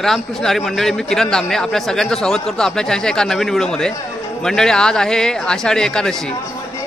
रामकृष्ण हरी मंडळी, मी किरण दामने आपल्या सगळ्यांचं स्वागत करतो आपल्या चॅनलच्या एका नवीन व्हिडिओमध्ये। मंडळी, आज आहे आषाढी एकादशी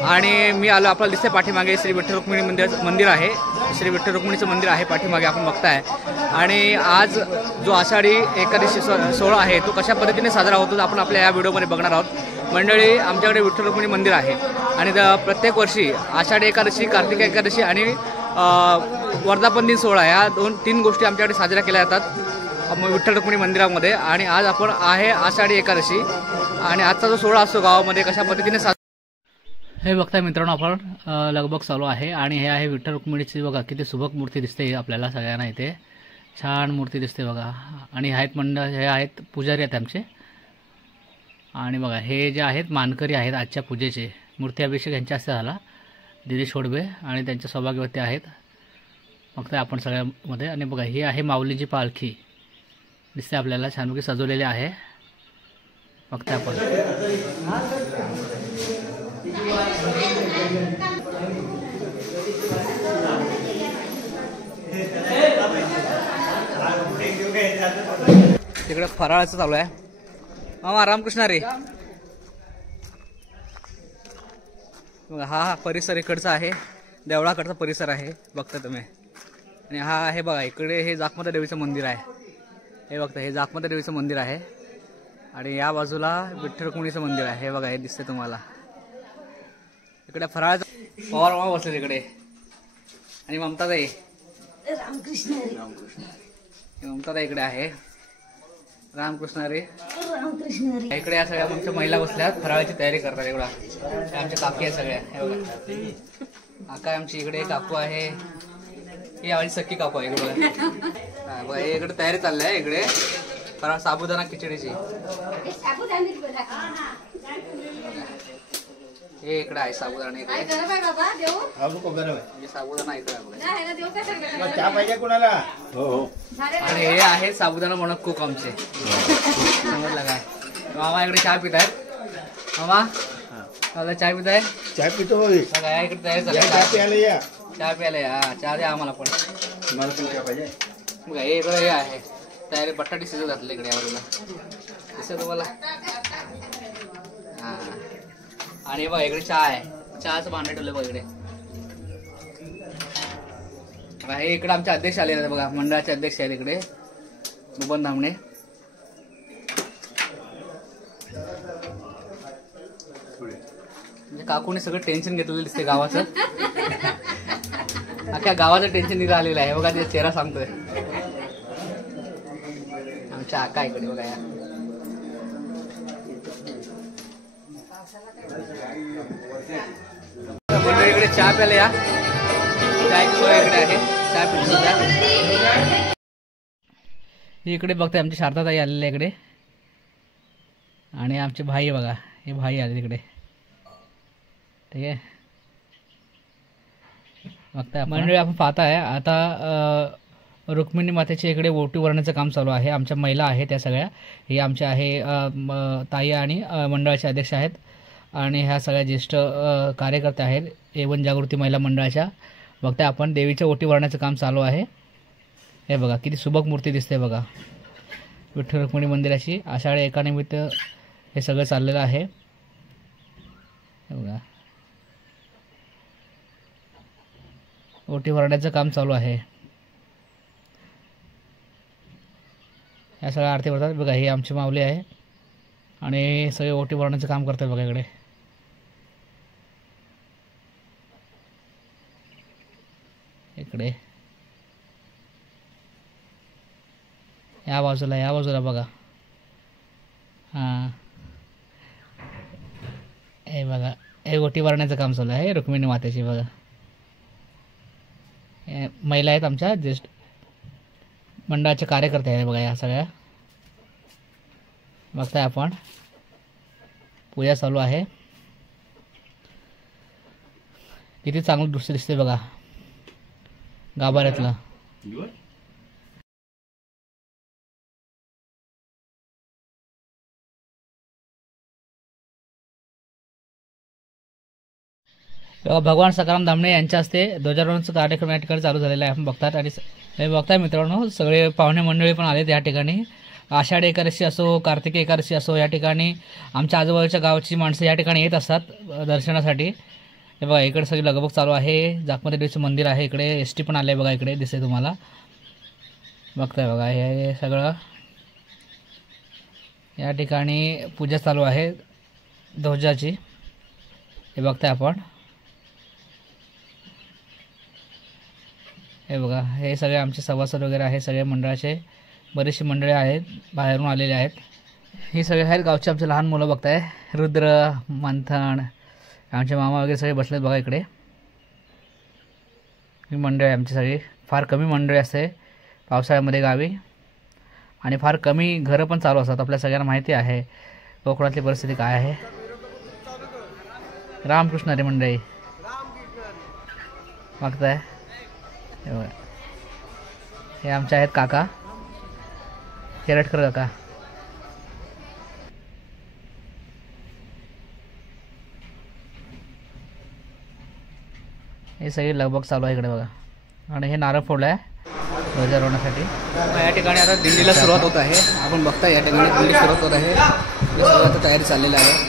आणि मी आलो, आपल्याला दिसते पाठीमागे श्री विठ्ठल रुक्मिणी मंदिर आहे। श्री विठ्ठल रुक्मिणीचं मंदिर आहे पाठीमागे आपण बघताय। आणि आज जो आषाढी एकादशी सोहळा आहे तो कशा पद्धतीने साजरा होतो आपण आपल्या या व्हिडिओमध्ये बघणार आहोत। मंडळी, आमच्याकडे विठ्ठल रुक्मिणी मंदिर आहे आणि प्रत्येक वर्षी आषाढी एकादशी, कार्तिक एकादशी आणि वर्धापन दिन सोहळा या 2-3 गोष्टी आमच्याकडे साजऱ्या केल्या जातात विठ्ठल रुक्मिणी मंदिरामध्ये। आणि आज आपण आहे आषाढी एकादशी आणि आजचा जो सोहळा असतो गावामध्ये कशा पद्धतीने हे बघताय मित्रांनो, आपण लगबग चालू आहे आणि हे आहे विठ्ठल रुक्मिणीची। बघा किती सुबक मूर्ती दिसते आपल्याला सगळ्यांना, इथे छान मूर्ती दिसते बघा। आणि आहेत हे आहेत पुजारी आहेत आमचे। आणि बघा हे जे आहेत मानकरी आहेत आजच्या पूजेचे, मूर्ती अभिषेक यांच्या हस्ते झाला, दिनेश होडबे आणि त्यांच्या सौभाग्यवती आहेत बघताय आपण सगळ्यामध्ये। आणि बघा ही आहे माऊलीची पालखी दिसते आपल्याला, छानपैकी सजवलेली आहे बघताय आपण। तिकडे फराळाचं चालू आहे मामा। रामकृष्ण रे, हा परिसर इकडचा आहे, देवळाकडचा परिसर आहे बघता तुम्ही। आणि हा आहे बघा इकडे हे जाखमाता देवीचं मंदिर आहे, हे बघता हे जाखमाता देवीचं मंदिर आहे। आणि या बाजूला विठ्ठल रुक्मिणीचं मंदिर आहे, हे बघा हे दिसते तुम्हाला। इकडे फराळाचा पवार मामा बसले तिकडे आणि ममताताई, रामकृष्ण ममताताई इकडे आहे। रामकृष्ण रे, रामकृष्ण हरी। इकडे या सगळ्या आमच्या महिला बसल्यात, फराळाची तयारी करतात। एवढा आमच्या काकी आहे सगळ्या, काका आमची इकडे काकू आहे, ही माझी सख्खी काकू आहे इकडे। बघा हे इकडे तयारी चालली आहे, इकडे फराळ साबुदाणा खिचडीची। हे इकडे आहे साबुदाणा, इकडे साबुदाणा इकडे आणि हे आहे साबुदाणा म्हणून कुक आमचे, समजलं काय। मामा इकडे चहा पित आहेत, मामा मला चहा पित आहे, चहा पितो बघा इकडे तयारी चालली, चहा प्यायला या, चहा द्या आम्हाला पण। बघा हे इकडे हे आहे तयारी, बटाटी शिजत घातली इकडे यावरला दिसतं तुम्हाला। हा आणि बघा इकडे चहा आहे, चहाचं भांडं ठेवलं बघा इकडे। हे इकडे आमचे अध्यक्ष आले आहेत बघा, मंडळाचे अध्यक्ष आहेत इकडे बबन धामणे। म्हणजे काकूने सगळं टेन्शन घेतलेलं दिसते गावाचं, अख्ख्या गावाचं टेन्शन निघा आलेलं आहे बघा, तिचा चेहरा सांगतोय। आमच्या आका इकडे बघा या, इकडे चहा प्यायला या, चहाची सोय इकडे आहे, चहा पिऊन। इकडे बघताय आमची शारदाताई आलेले इकडे आणि आमचे भाई बघा, हे भाई आले तिकडे, ठीक आहे बघताय मंडळी। आपण पाहताय आता रुक्मिणी मातेच्या इकडे ओटी भरण्याचं काम चालू आहे, आमच्या महिला आहेत त्या सगळ्या, हे आमच्या आहे ताई आणि मंडळाचे अध्यक्ष आहेत आणि ह्या सगळ्या ज्येष्ठ कार्यकर्ते आहेत A1 जागृती महिला मंडळाच्या। बघताय आपण देवीच्या ओटी भरण्याचं काम चालू आहे, हे बघा किती सुबक मूर्ती दिसते बघा विठ्ठल रुक्मिणी मंदिराची। आषाढी एकानिमित्त हे सगळं चाललेलं आहे, हे बघा ओटी भरण्याचं काम चालू आहे। या सगळ्या आरती भरतात बघा, ही आमची माऊली आहे आणि सगळे ओटी भरण्याचं काम करतात बघा इकडे। इकडे या बाजूला बघा, हां हे बघा हे ओटी भरण्याचं काम चालू आहे रुक्मिणी मातेची बघा। महिला आहेत आमच्या ज्येष्ठ मंडळाचे कार्यकर्ते आहेत बघा, या सगळ्या बघताय आपण। पूजा चालू आहे, किती चांगलं दृश्य दिसते बघा गाभाऱ्यातलं। भगवान सकाराम दामणे यांच्या हस्ते ध्वजारोहणाचा कार्यक्रम या ठिकाणी चालू झालेला आहे. आपण बघतात आणि हे बघताय मित्रांनो, सगळे पाहुणे मंडळी पण आलेत या ठिकाणी. आषाढी एकादशी असो, कार्तिकी एकादशी असो, या ठिकाणी आमच्या आजूबाजूच्या गावाची माणसं या ठिकाणी येत असतात दर्शनासाठी. हे बघा इकडे सगळी लगबग चालू आहे. जाखमते देवीचं मंदिर आहे इकडे. एसटी पण आले बघा, इकडे दिसते तुम्हाला. बघताय बघा हे सगळं या ठिकाणी पूजा चालू आहे ध्वजाची. हे बघताय आपण. हे बघा हे सगळे आमचे सभासद वगैरे आहे, सगळे मंडळाचे बरेचसे मंडळी आहेत, बाहेरून आलेले आहेत. ही सगळे आहेत गावचे आमचे लहान मुलं. बघताय रुद्र, मंथन, आमचे मामा वगैरे सगळे बसलेत बघा इकडे. ही मंडळी आहे आमची सगळी. फार कमी मंडळी असते पावसाळ्यामध्ये गावी आणि फार कमी घरं पण चालू असतात. आपल्या सगळ्यांना माहिती आहे कोकणातली परिस्थिती काय आहे. रामकृष्ण रे मंडळी बघताय. हे बघा हे आमचे आहेत काका केरटकर काका. हे सगळी लगबग चालू आहे इकडे बघा. आणि हे नारळ फोडलं आहे ध्वजारोहणासाठी. या ठिकाणी आता दिंडीला सुरुवात होत आहे. आपण बघताय या ठिकाणी दिंडी सुरुवात होत आहे. सुरुवात तयारी चाललेली आहे.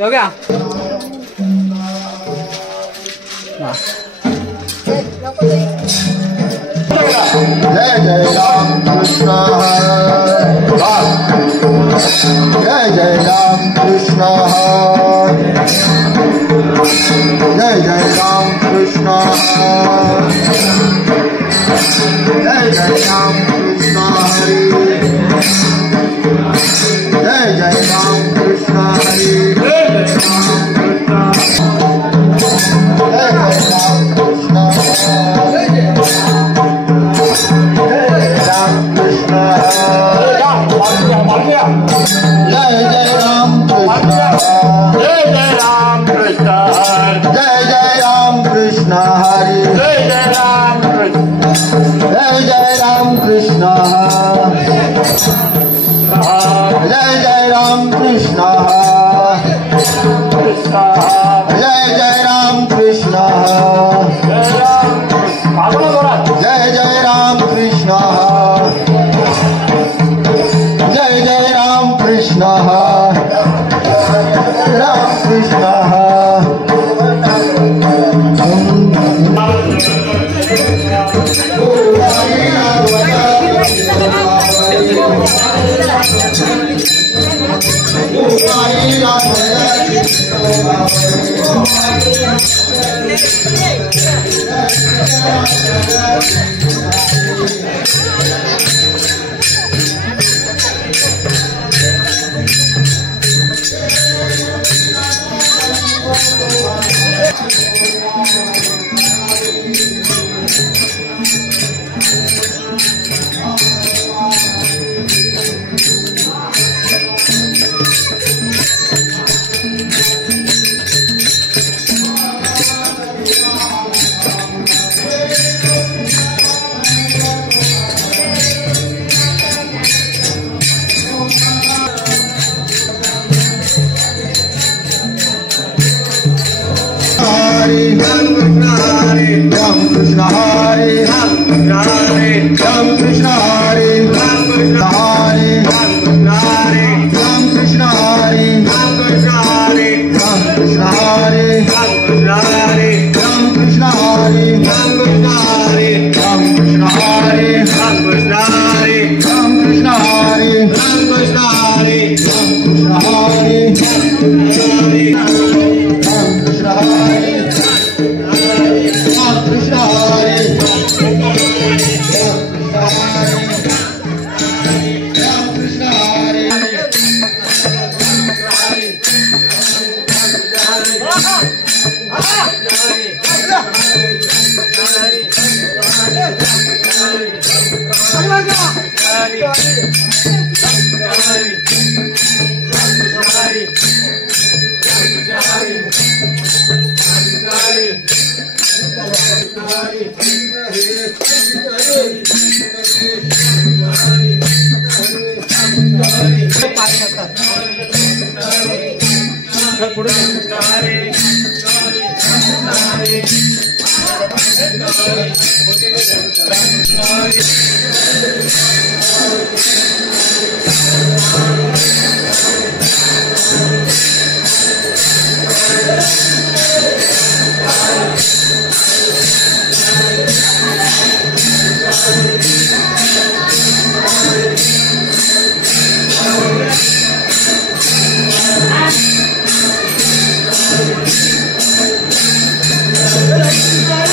हो गया जय जय राम कृष्ण जय जय राम कृष्ण जय जय राम कृष्ण जय जय राम कृष्ण हरि जय जय राम कृष्ण हरि जय जय राम कृष्ण जय जय राम कृष्ण जय जय राम कृष्ण जय जय राम कृष्ण हरि जय जय राम कृष्ण जय जय राम कृष्ण जय जय राम कृष्ण जय जय राम कृष्ण जय जय राम कृष्ण जय जय Ram Krishna Ram Krishna Ram Krishna Hare Ram Krishna Hare Ram Krishna Hare Ram Krishna Hare Ram Krishna Hare Ram Krishna Hare Ram Krishna Hare Ram Krishna Hare Ram Krishna Hare Ram Krishna Hare Ram Krishna Hare Ram Krishna Hare Ram Krishna Hare Ram Krishna Hare Ram Krishna Hare Krishna Hare Krishna Hare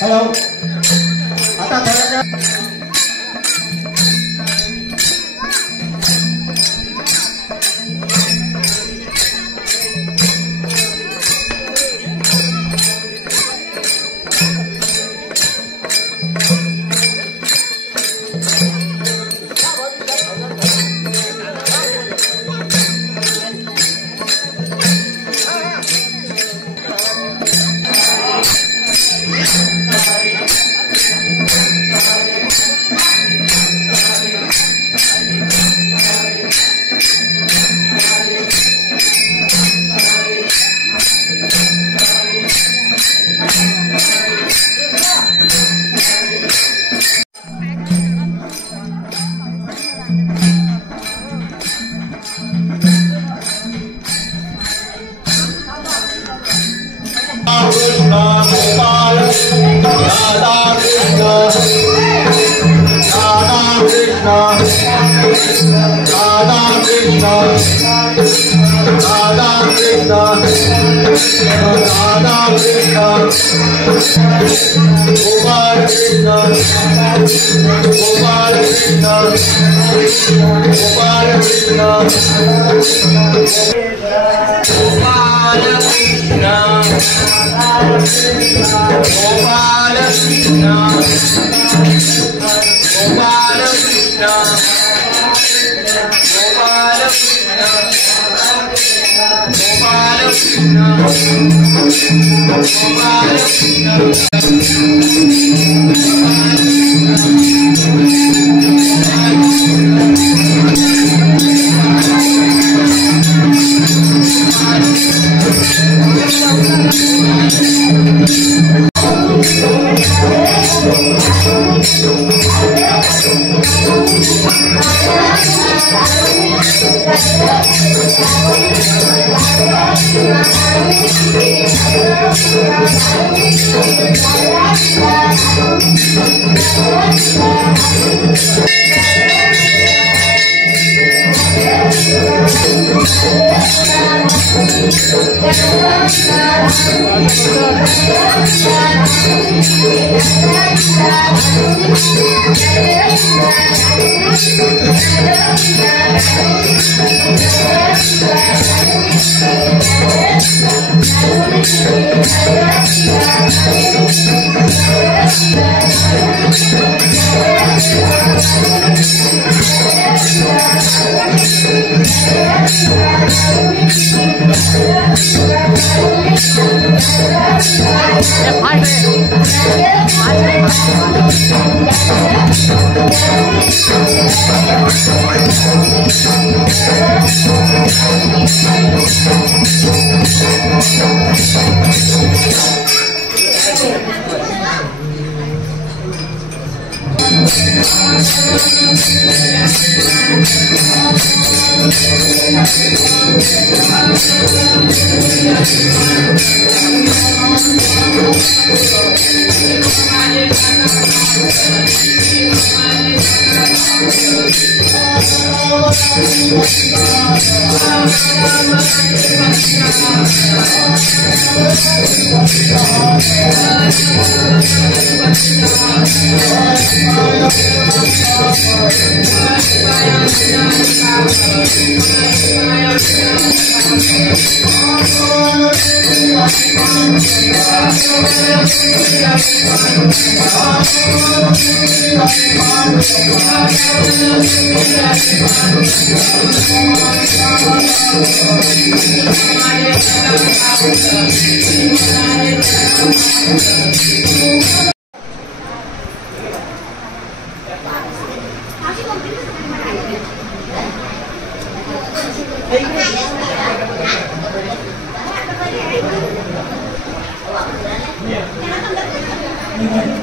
hello आता थोड्या Thank you.